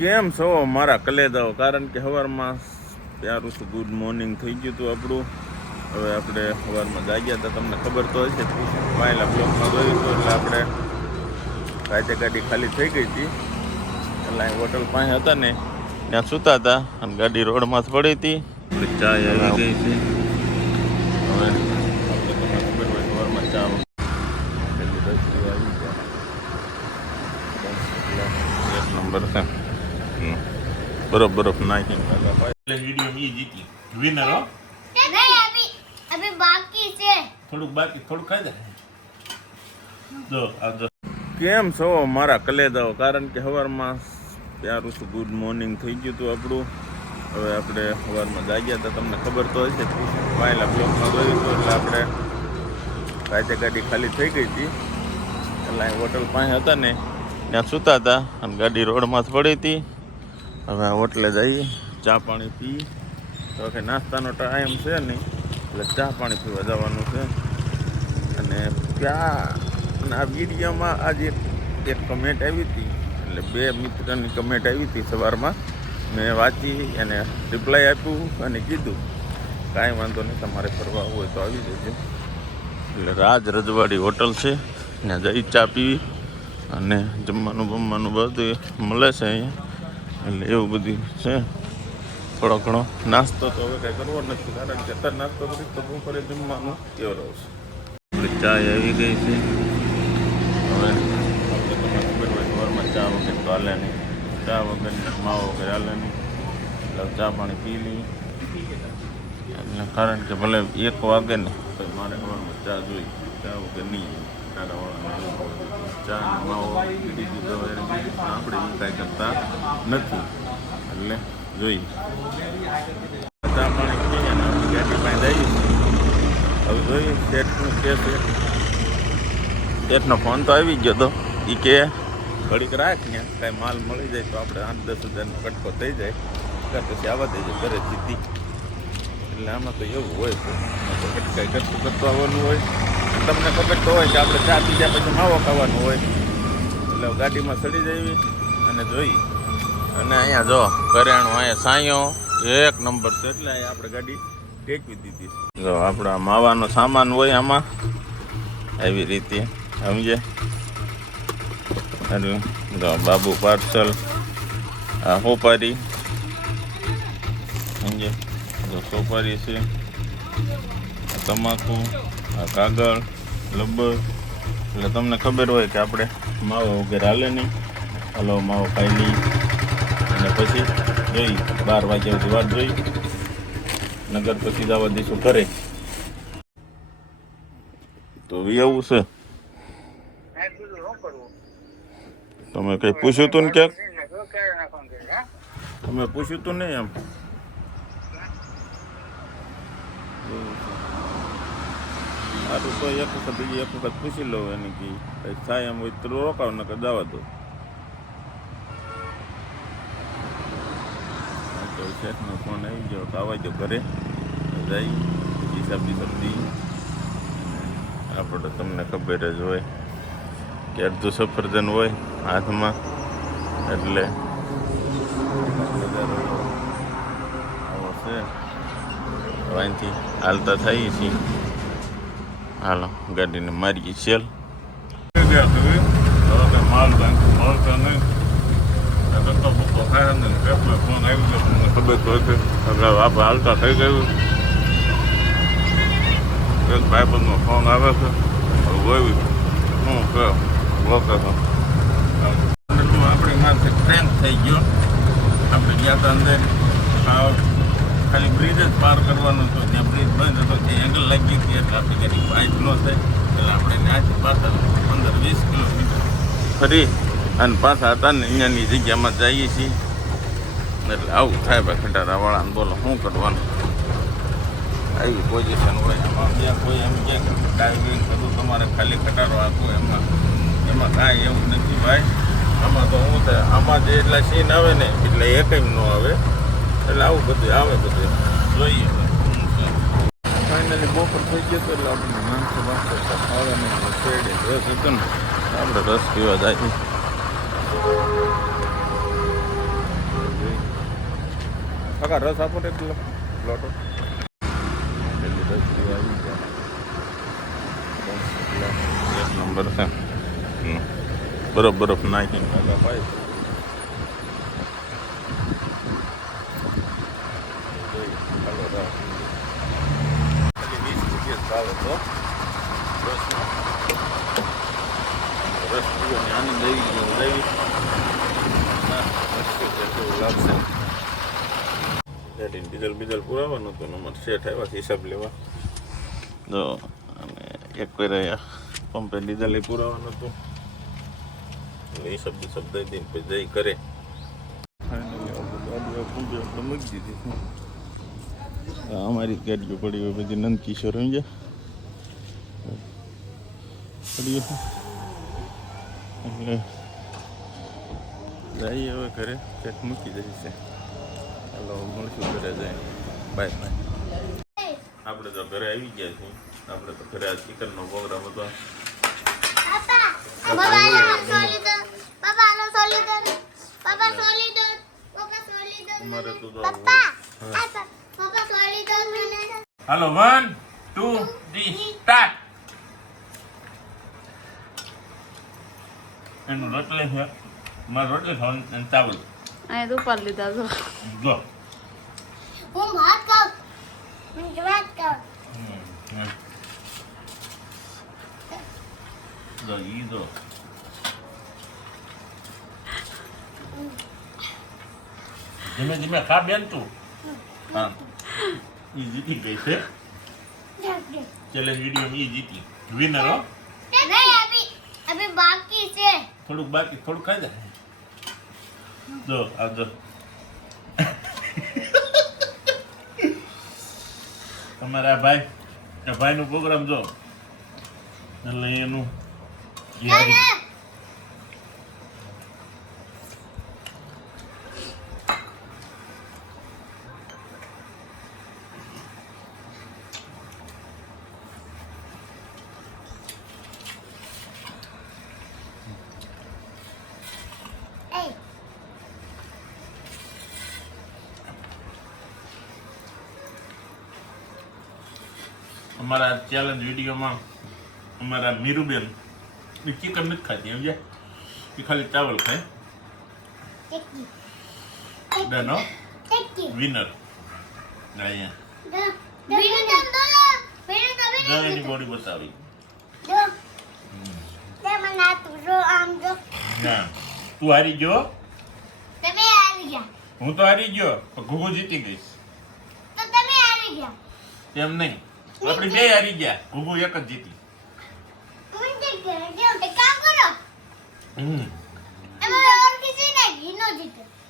કેમ છો મારા કલેજાઓ? કારણ કે સવારમાં પ્યારું શું ગુડ મોર્નિંગ થઈ ગયું હતું આપણું. હવે આપણે સવારમાં જાગ્યા હતા, તમને ખબર તો હશે, પહેલા બ્લોકમાં જોયું હતું. એટલે આપણે રાતે ગાડી ખાલી થઈ ગઈ હતી. એટલે અહીં હોટલ પાસે હતા ને ત્યાં સૂતા હતા અને ગાડી રોડમાં જ પડી હતી. એટલે ચા આવી ગઈ છે. હવે આપણે તમને ખબર હોય સવારમાં ચા એક નંબર છે. बर्फ बर्फ नाखी वीडियो में जीती विनर हो नहीं अभी बाकी છે થોડુંક બાકી થોડુંક ખાઈ દે જો આ જો કેમ છો મારા કલેજાઓ? કારણ કે સવારમાં પ્યારું શું ગુડ મોર્નિંગ થઈ ગયું હતું આપણું. હવે આપણે સવારમાં જાગ્યા હતા, તમને ખબર તો હશે, પહેલા બ્લોકમાં જોયું હતું. એટલે આપણે રાતે ગાડી ખાલી થઈ ગઈ હતી. એટલે અહીં હોટલ પાસે હતા ને ત્યાં સૂતા હતા અને ગાડી રોડમાં જ પડી હતી. હવે હોટલે જઈએ, ચા પાણી પી. તો કે નાસ્તાનો ટાઈમ છે નહીં, એટલે ચા પાણી પીવા જવાનું છે. અને ત્યાં આ વિડીયોમાં આજે એક કમેન્ટ આવી હતી, એટલે બે મિત્રની કમેન્ટ આવી હતી સવારમાં. મેં વાંચી અને રિપ્લાય આપ્યું અને કીધું કાંઈ વાંધો નહીં, તમારે ફરવા હોય તો આવી જજો. એટલે રાજ રજવાડી હોટલ છે, ત્યાં જઈ ચા પીવી અને જમવાનું બધું મળે છે અહીંયા. એટલે એવું બધું છે. થોડો ઘણો નાસ્તો તો હવે કાંઈ કરવો નથી, કારણ કે અત્યારે નાસ્તો કરી તો બપોરે જમવાનું કેવો રહેશે. એટલે ચા આવી ગઈ છે. હવે આપણે તમને ખબર હોય સવારમાં ચા વગર તો હાલે નહીં, ચા વગર માવો વગર હાલે નહીં. એટલે ચા પાણી પી લઈએ. એટલે કારણ કે ભલે 1 વાગે ને તો મારે સવારમાં ચા જોઈ, ચા વગર નહીં. ચા માવો બીજું આપણે કાંઈ કરતા નથી. એટલે જોઈ ચા પાણી પીએ ને આપણે ગાડી પાસે જઈએ. હવે જોઈએ શેઠનું કે છે. શેઠનો ફોન તો આવી ગયો હતો. એ કે ઘડીક રાખ ને કાંઈ માલ મળી જાય તો આપણે 8-10 હજારનો કટકો થઈ જાય, ત્યાર પછી આવવા દેજો ઘરે સીધી. એટલે આમાં તો એવું હોય છે, કાંઈ કરતું આવવાનું હોય. તમને ખબર તો હોય કે આપણે ચા પી ગયા પછી માવો ખાવાનું હોય. એટલે ગાડીમાં ચડી જઈએ અને જોઈ. અને અહીંયા જો કરિયાણું, અહીંયા સાંયો 1 નંબર છે. એટલે અહીંયા આપણે ગાડી ટેકવી દીધી. જો આપણા માવાનો સામાન હોય આમાં એવી રીતે સમજે. એટલે જો બાબુ પાર્સલ, આ સોપારી સમજે, જો સોપારી છે, તમાકુ, આ કાગળ, લબ્બર. એટલે તમને ખબર હોય કે આપણે માવો વગેરે હાલે નહીં. હલો માવો ખાઈ લઈ અને પછી જોઈ 12 વાગ્યા સુધી વાત જોઈ, નગર પછી જવા દઈશું ઘરે. તો એવું છે. તમે કંઈ પૂછ્યું હતું ને? ક્યાંક તમે પૂછ્યું હતું નહીં? એમ સારું તો એક વખત પૂછી લો એને કે કંઈ થાય એમ હોય તો રોકાવ, નકર જવા દો. તો શેઠનો ફોન આવી ગયો તો આવવા દો ઘરે જઈ હિસાબી સબ્જી. આપણે તમને ખબર જ હોય કે અડધું સફરજન હોય હાથમાં. એટલે આવો છે. અહીંથી હાલતા થઈએ છીએ. હાલો ગાડીને મારીએ સેલ. માલ મળતો નહીં, ફોન આવી ગયો, ખબર તો હતી. એટલે આપણે હાલતા થઈ ગયું. એક ભાઈબંધનો ફોન આવે છે. જોયું શું કે ઓકે છે. આપણી માથે ટ્રેન થઈ ગયો. આપણે ગયા હતા અંદર, ખાલી બ્રિજ જ પાર કરવાનું હતું. ત્યાં બ્રિજ બંધ હતો, ત્યાં એંગલ લાગી હતી. એટલે આપણી ગાડી પાઇપ ન થાય. એટલે આપણે ત્યાંથી પાછા 15-20 કિલોમીટર ફરી અને પાછા હતા ને અહીંયાની જગ્યામાં જઈએ છીએ. એટલે આવું થાય ભાઈ ખટારાવાળાને. બોલો શું કરવાનું? આવી પોઝિશન હોય આમાં. ત્યાં કોઈ એમ કે ડાઇવિંગ બધું તમારે ખાલી ખટારો આપવો, એમાં કાંઈ એવું નથી ભાઈ. આમાં તો શું થાય, આમાં જે એટલા સીન આવે ને એટલે એકઈ ન આવે. એટલે આવું બધું આવે. બધું જોઈએ. ફાઇનલી બપોર થઈ ગયો હતો. એટલે આપણે નાસ્તો ખાવા નહીં, શેરડી રસ હતો ને આપણે રસ પીવા જાય. કાકા રસ આપો ને લોટો પેલી રસી આવી ગયા એક નંબર છે બરફ બરફ નાખીને કાકા પાય આવે તો રસ પીવાની આનંદ આવી ગયો લાગશે ડીઝલ બીઝલ પુરાવાનું હતું નંબર સેટ આવ્યા હિસાબ લેવા જો અને એક કર્યા પંપે ડીઝલ એ પુરાવાનું હતું એટલે હિસાબ બીસાબ દઈ દઈને પછી જઈ કરે ગાડીઓ મૂકી દીધી અમારી ગાડીઓ પડી હોય બધી નંદ કિશોર સમજ્યા પડી એટલે જઈએ હવે ઘરે ચેક મૂકી જશે ચાલો મળશું ઘરે જાય બાય બાય આપણે તો ઘરે આવી ગયા છીએ આપણે તો ઘરે આ ચિકનનો પ્રોગ્રામ હતો અમારે તો હાલો 1 2 3 સ્ટાર્ટ એનું રોટલે છે મારે રોટલે ખાવાનું અને ચાવલ અહીંયા તો ઉપર લીધા છો જો હું ભાત ખાઉં હું ભાત ખાઉં જો ઈ જો ધીમે ધીમે ખા બેન તું હા ઈ જીતી ગઈ છે ચેલેન્જ વિડીયો ઈ જીતી વિનર હો નહીં અભી બાકી છે થોડુંક બાકી થોડુંક ખાઈ જાય જો આ જો તમારા ભાઈનો પ્રોગ્રામ જો એટલે એનું અમારા ચેલેન્જ વિડીયોમાં અમારા મીરુબેન એ ચિકન નથી ખાતી સમજ્યા એ ખાલી ચાવલ ખાય ડનો વિનર અહીંયા એની બોડી બતાવી ના તું હારી ગયો હું તો હારી ગયો પણ ઘુઘુ જીતી ગઈશ એમ નહીં આપણી બે હારી ગયા ઘુઘુ એક જ જીતી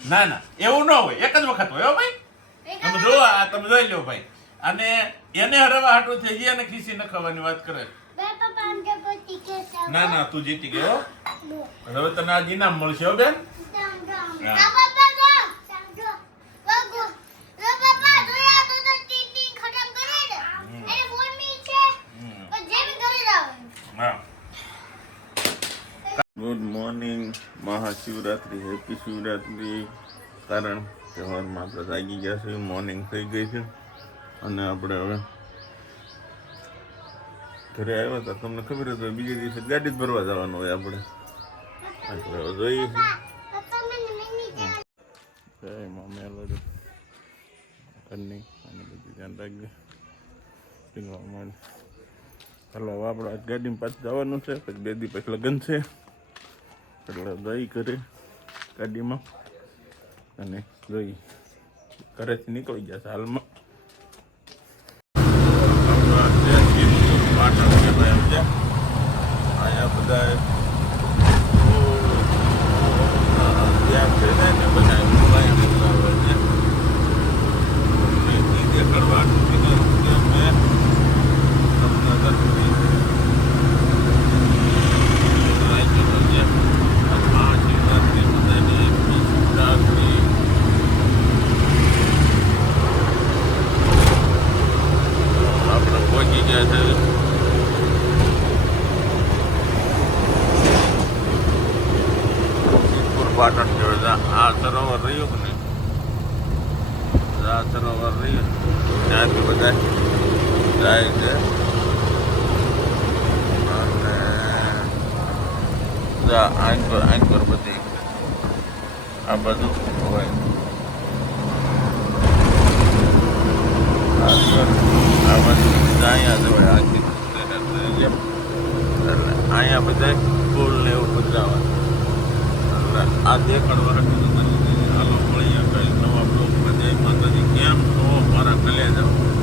ના ના એવું ન હોય એક જ વખત હોય હો ભાઈ તમે જો તમે જોઈ લો ભાઈ અને એને હરવા હાટું થઈ ગયા અને ખીસી ન ખાવાની વાત કરે ના ના તું જીતી ગયો હવે તને આજ ઇનામ મળશે હો બેન good morning Mahashivratri happy Shivratri કારણ તહેવારમાં આપણે જાગી ગયા છીએ મોર્નિંગ થઈ ગઈ છે અને આપણે હવે ઘરે આવ્યા હતા તમને ખબર હતી બીજે દિવસે ગાડી જ ભરવા જવાનું હોય આપણે એટલે હવે જોઈએ છીએ મમ્મી ઘરની અને બધું ધ્યાન રાખજો ચાલો હવે આપણે આજ ગાડીમાં પાછું જવાનું છે પછી 2 દી પછી લગ્ન છે એટલે દહીં કરે ગાડીમાં અને દહીં ઘરેથી નીકળી જશે હાલમાં અહીંયા બધા પાટણ આ સરોવર રહ્યું કે નહીં આ સરોવર રહ્યું ત્યાંથી બધા જાય છે અને આંકર બધી આ બધું હોય આ બધું અહીંયા જ હોય આખી જેમ એટલે અહીંયા બધા ફૂલ ને એવું બદલાવા એટલે આ દેખાડવા રાખી હાલો મળીએ કઈ નવા બ્લોગમાં જય માતાજી કેમ છો મારા કલે જાઓ